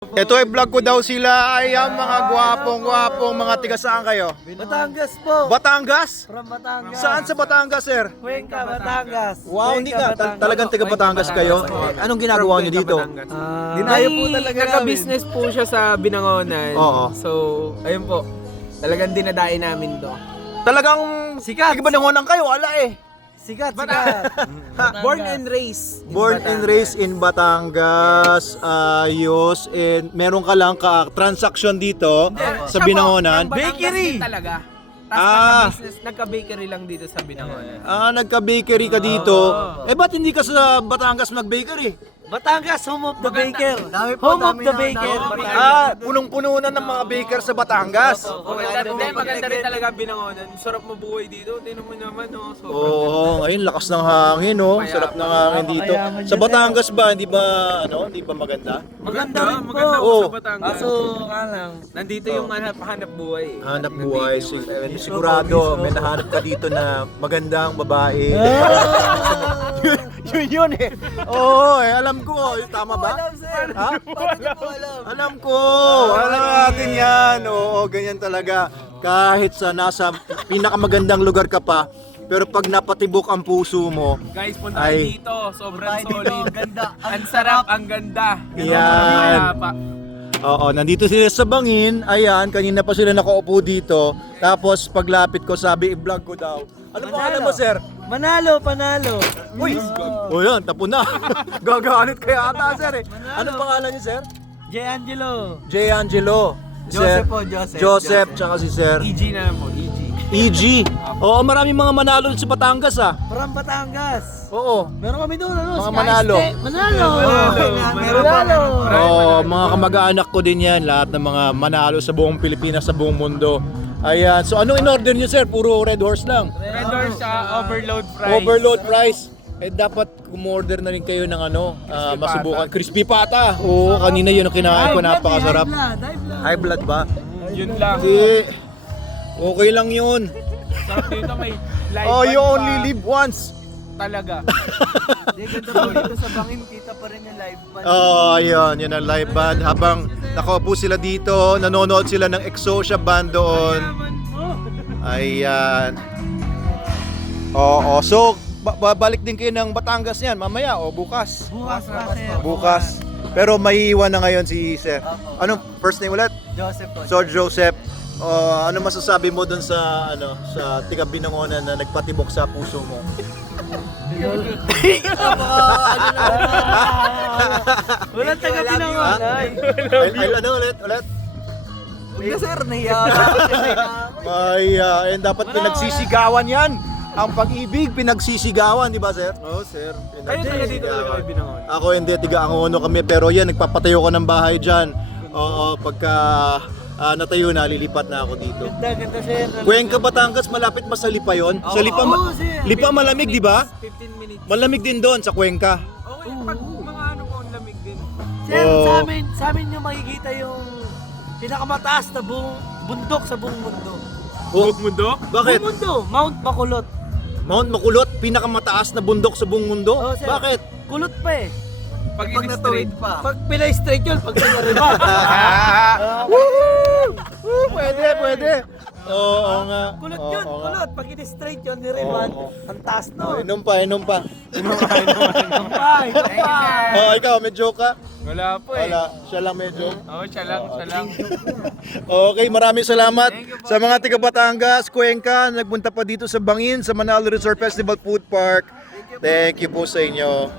Ito ay vlog ko daw sila ay ang mga gwapong mga tiga saan kayo? Batangas po. Batangas? From Batangas. Saan sa Batangas, sir? Cuenca, Batangas. Wow, hindi ka. Batangas. Talagang tiga Batangas kayo? Anong ginagawa niyo dito? Dinayo po talaga namin. Nagka-business po siya sa Binangonan. Oo. So, ayun po. Talagang dinadain namin to. Talagang Sikat. Tiga-Binangonan kayo, wala eh. Sikat, sikat. Born and raised. in Born and Batangas. raised in Batangas, ayos, and meron ka lang transaction dito sa Siya po, Binangonan. from Batangas Bakery. din talaga. Ah. Tapos nagka-bakery lang dito sa Binangonan. Nagka-bakery ka dito. Oo. Eh, ba't hindi ka sa Batangas mag-bakery? Batangas, home of the baker. po, Home of the baker. Punong-puno na ng mga baker sa Batangas. Maganda rin talaga Binangonan. Sarap mabuhay dito. Tingnan mo naman, no? So, Oo, ngayon lakas ng hangin, no? Sarap ng hangin dito. Sa Batangas ba, hindi ba maganda? Maganda rin po. maganda po Oo. sa Batangas. Kaso, lang. Nandito yung hanap buhay. Hanap buhay, sigurado may nahanap ka dito na magandang babae. yun eh. Oo, alam ko. Tama ba? Ha? Alam ko. Alam natin yan. Oo, ganyan talaga. Kahit sa nasa pinakamagandang lugar ka pa, pero pag napatibok ang puso mo, Guys, punta Ay. kayo dito. Sobrang solid. Ganda. Ang sarap, ang ganda. Yan. oo, nandito sila sa Bangin. Ayan, kanina pa sila nakaupo dito. Tapos paglapit ko, sabi, i-vlog ko daw. Ano pangalan mo, sir? Manalo, panalo. Uy! O yan, tapo na. Gaganit kaya ata, sir eh. Anong pangalan niyo, sir? J. Angelo. J. Angelo. Joseph Sir- po, Joseph. Joseph, tsaka si Sir EG na lang po, EG. EG. Oo, maraming mga manalo sa Batangas ah. From Batangas. Oo. Meron kami doon, ano? Mga Sky manalo. State. Manalo. Meron pa. Manalo. Oo, mga kamag-anak ko din yan. Lahat ng mga manalo sa buong Pilipinas, sa buong mundo. Ayan. So, anong in-order niyo, sir? Puro Red Horse lang. Red Horse siya, overload price. Overload price. Eh dapat kumorder na rin kayo ng masubukan. Crispy pata. Oo, kanina yun ang kinain ko, napakasarap. High blood ba? Yun lang. Hindi. Okay lang yun. Sarap dito, may live Oh, band you pa. only live once. Talaga. Hindi, ganda po dito sa Bangin, kita pa rin yung live band. Ayun, yun ang live band. Habang nakaupo sila dito, nanonood sila ng Exosia band doon. Ayan. Oo, so babalik din kayo ng Batangas yan mamaya o bukas. Bukas pa, sir. Bukas. Pero may iwan na ngayon si Sir. Anong first name ulit? Joseph po. So Joseph, ano masasabi mo doon sa sa tiga Binangonan na nagpatibok sa puso mo? Walang taga Binangonan. Ano ulit? Huwag na, sir, nahiya. And dapat pinagsisigawan yan. Ang pag-ibig, pinagsisigawan, di ba, sir? Oo, sir. Kayo talaga dito talaga may Binangonan. Ako hindi, tiga-Angono kami, pero yan, nagpapatayo ko ng bahay dyan. Oo, pagka natayo na, lilipat na ako dito. Ganda, sir. Cuenca, Batangas, malapit ba sa Lipa yun? Sa Lipa, Oo, sir. Lipa malamig, di ba? 15 minutes. Malamig din doon sa Cuenca. Okay, pag mga ano po, ang lamig din. Sir, Oo. sa amin nyo makikita yung pinakamataas na bundok sa buong mundo. Oh, Mundo? bakit? Buong mundo, Mount Bacolod. Mount Makulot, pinakamataas na bundok sa buong mundo? Oo, sir. Bakit? Kulot pa eh. Pag in-straight pa. Pag pilay straight yun, pag pinariba. Pwede. Oo nga. Kulot Oo yun, nga. kulot. Pag in-straight yun, niriban, Oo. ang taas Oh, nun. inom pa. Kampay, kampay. Oh, ikaw, may joke ka? Wala po eh. Wala, siya lang may joke. Oo, siya lang. Okay, maraming salamat sa mga taga Batangas, Cuenca, nagpunta pa dito sa Bangin, sa Manalo Resort Festival Food Park. Thank you po sa inyo.